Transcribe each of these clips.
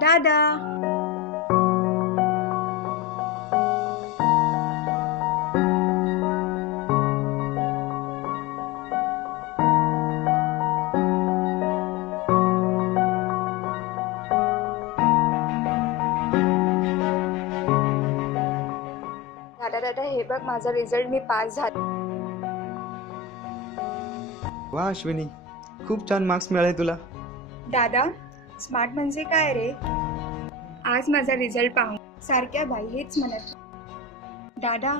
दादा. दादा दादा, हे बघ माझा रिझल्ट, मी पास झाले. वा अश्विनी, खूप छान मार्क्स मिळाले तुला. दादा, स्मार्ट म्हणजे काय रे? आज माझा रिझल्ट पाहून सारख्या बाई हेच म्हणत. दादा,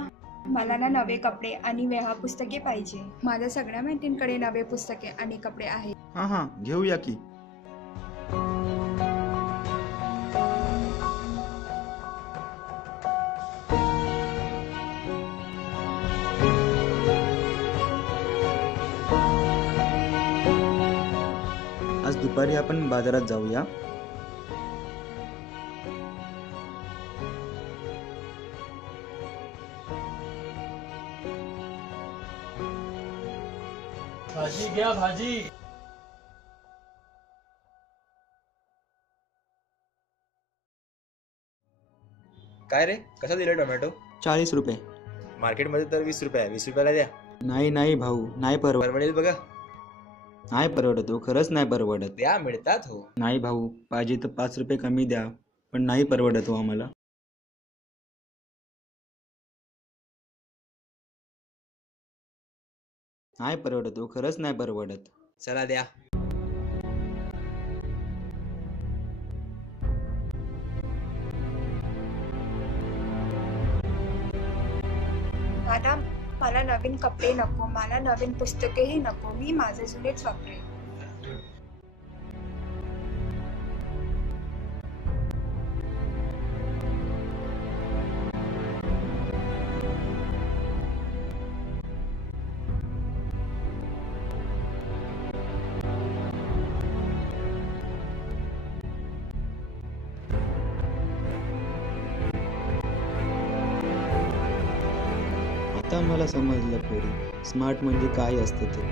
मला ना नवे कपडे आणि वह्या पुस्तके पाहिजे. माझ्या सगळ्या मैत्रिणींकडे नवे पुस्तके आणि कपडे आहेत. हां हां, घेऊया की. आज दुपारी आपण बाजारात जाऊया. भाजी घ्या, भाजी. काय रे, कसा दिला टोमॅटो? 40 रुपये. मार्केटमध्ये तर 20 रुपये आहे. 20 रुपयाला द्या. नाही भाऊ, नाही परवडेल बघा. नाही परवडत हो, खरंच नाही परवडत. द्या, मिळतात हो. नाही भाऊ, पाहिजे तर 5 रुपये कमी द्या, पण नाही परवडत हो आम्हाला. नाही परवडत हो, खरंच नाही परवडत. चला द्या. दादा, मला नवीन कपडे नको, मला नवीन पुस्तकेही नको, मी माझे जुनेच वापरेन. आता मला समजलं पोरी, स्मार्ट म्हणजे काय असतं ते.